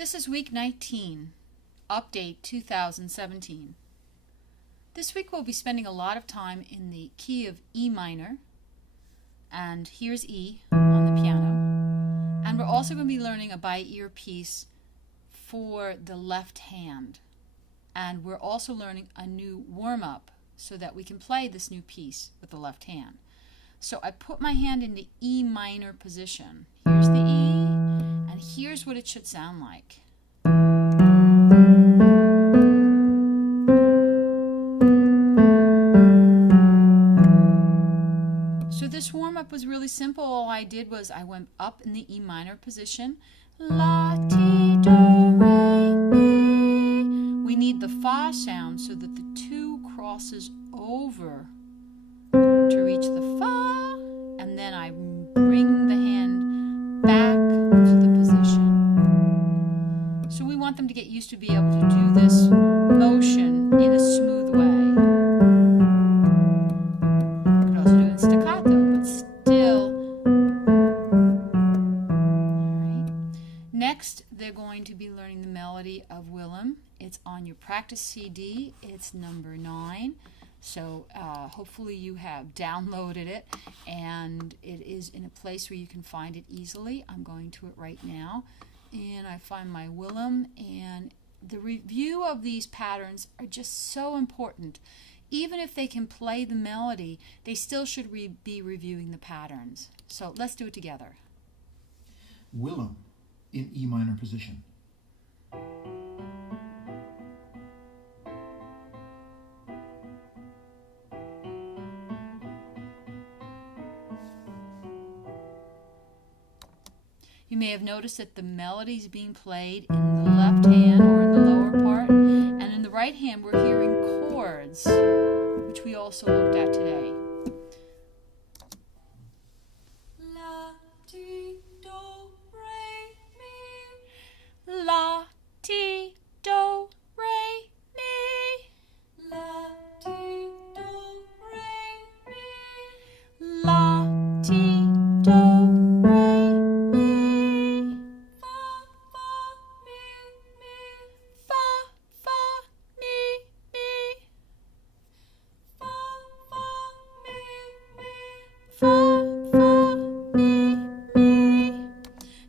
This is week 19, update 2017. This week we'll be spending a lot of time in the key of E minor, and here's E on the piano, and we're also going to be learning a by ear piece for the left hand, and we're also learning a new warm-up so that we can play this new piece with the left hand. So I put my hand in the E minor position. Here's the E, and here's what it should sound like. So this warm-up was really simple. All I did was I went up in the E minor position. La, ti, do, re, mi. We need the fa sound so that the 2 crosses over to reach the fa, and then I bring the hand back to the position. So we want them to get used to be able to do this motion in a smooth way. You could also do it in staccato, but still. Alright. Next, they're going to be learning the melody of Willem. It's on your practice CD. It's number 9. So hopefully you have downloaded it and it is in a place where you can find it easily. I'm going to it right now, and I find my Willem, and the review of these patterns are just so important. Even if they can play the melody, they still should be reviewing the patterns. So let's do it together. Willem in E minor position. You may have noticed that the melody is being played in the left hand or in the lower part, and in the right hand we're hearing chords, which we also looked at today. La, ti, do, re, mi. La, ti, do, re, mi. La, ti, do, re, mi. La, ti, do.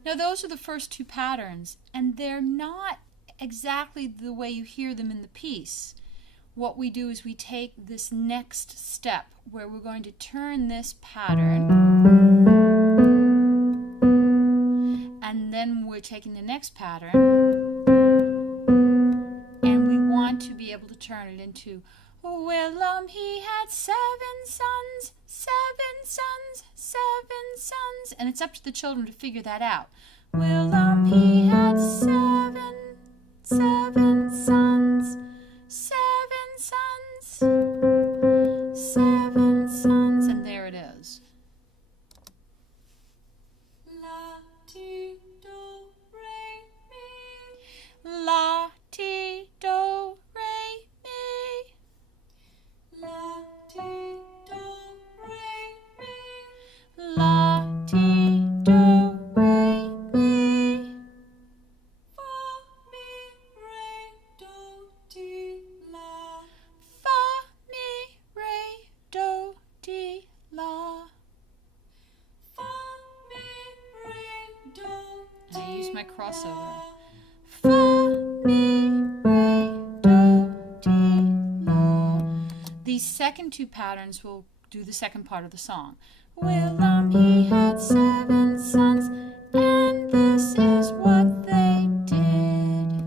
Now those are the first 2 patterns, and they're not exactly the way you hear them in the piece. What we do is we take this next step where we're going to turn this pattern, and then we're taking the next pattern, and we want to be able to turn it into Willem, he had 7 sons, 7 sons, 7 sons. And it's up to the children to figure that out. Willem, he had 7 sons, 7 sons, 7 sons. And there it is. La, ti, do, re, mi. La, ti, do, re, mi. La, ti, do, re, mi. La, ti, do, re, mi. Fa, mi, re, do, ti, la. Fa, mi, re, do, ti, la. Fa, mi, re, do, ti, la. I use my crossover. Fa, mi, re, do, ti, la. These second 2 patterns will do the second part of the song. Willem, he had 7 sons, and this is what they did.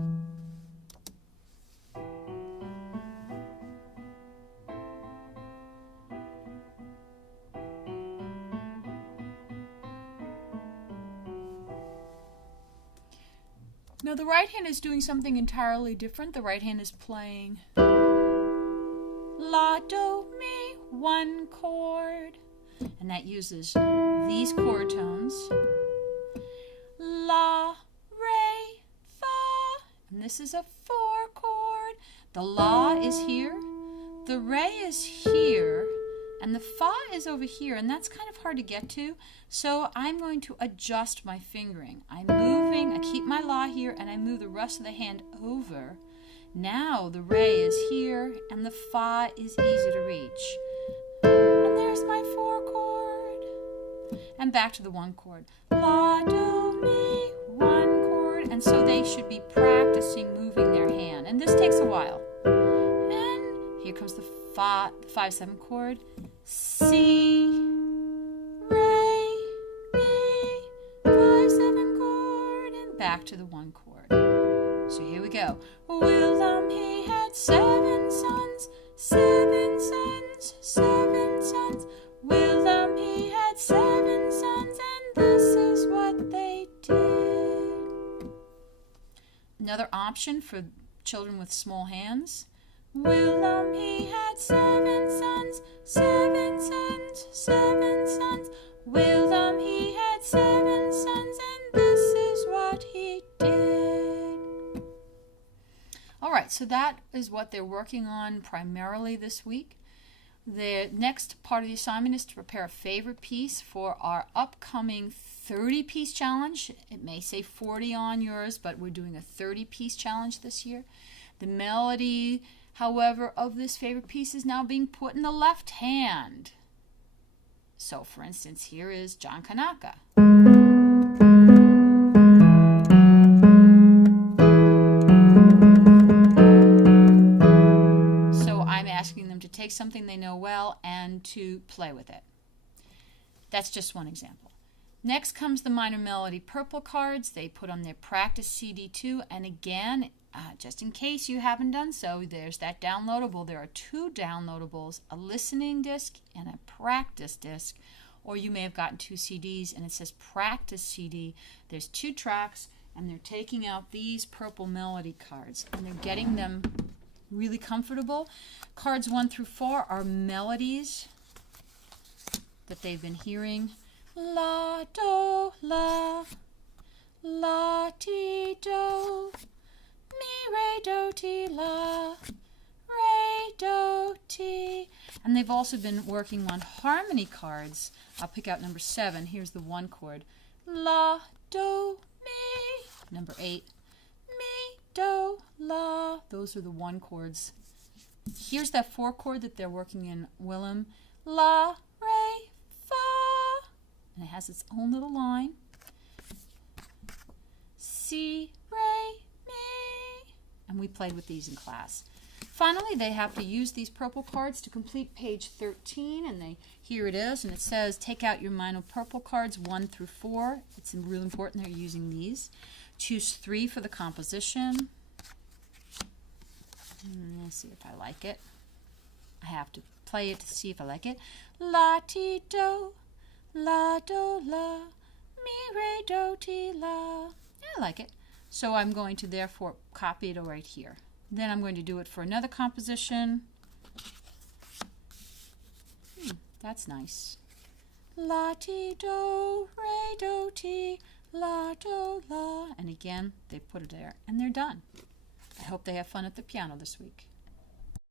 Now the right hand is doing something entirely different. The right hand is playing La, do, mi, 1 chord, and that uses these chord tones. La, re, fa, and this is a 4 chord. The la is here, the re is here, and the fa is over here, and that's kind of hard to get to, so I'm going to adjust my fingering. I move moving. I keep my la here and I move the rest of the hand over. Now the re is here and the fa is easy to reach. And there's my 4 chord. And back to the 1 chord. La, do, mi, 1 chord. And so they should be practicing moving their hand. And this takes a while. And here comes the fa, 5/7 chord. C, re, mi, 5/7 chord. And back to the 1 chord. So here we go. Willem, he had 7 sons, 7 sons, 7 sons. Willem, he had 7 sons, and this is what they did. Another option for children with small hands. Willem, he had 7 sons, 7 sons, 7 sons. Willem, he had 7 sons, and this is what he did. All right, so that is what they're working on primarily this week. The next part of the assignment is to prepare a favorite piece for our upcoming 30-piece challenge. It may say 40 on yours, but we're doing a 30-piece challenge this year. The melody, however, of this favorite piece is now being put in the left hand. So, for instance, here is John Kanaka. So I'm asking them to take something they know well and to play with it. That's just one example. Next comes the minor melody purple cards. They put on their practice CD too, and again, just in case you haven't done so, there's that downloadable. There are 2 downloadables, a listening disc and a practice disc, or you may have gotten 2 CDs and it says practice CD. There's 2 tracks and they're taking out these purple melody cards and they're getting them really comfortable. Cards 1 through 4 are melodies that they've been hearing. La, do, la, la, ti, do. Mi, re, do, ti, la, re, do, ti. And they've also been working on harmony cards. I'll pick out number 7. Here's the 1 chord. La, do, mi. Number 8. Mi, do, la. Those are the 1 chords. Here's that 4 chord that they're working in Willem. La, re, fa. And it has its own little line. Si, re, mi. And we played with these in class. Finally, they have to use these purple cards to complete page 13, and here it is, and it says take out your minor purple cards 1 through 4. It's really important they're using these. Choose 3 for the composition. Let's see if I like it. I have to play it to see if I like it. La, ti, do, la, do, la, mi, re, do, ti, la. I like it. So I'm going to therefore copy it right here. Then I'm going to do it for another composition. That's nice. La, ti, do, re, do, ti, la, do, la. And again, they put it there and they're done. I hope they have fun at the piano this week.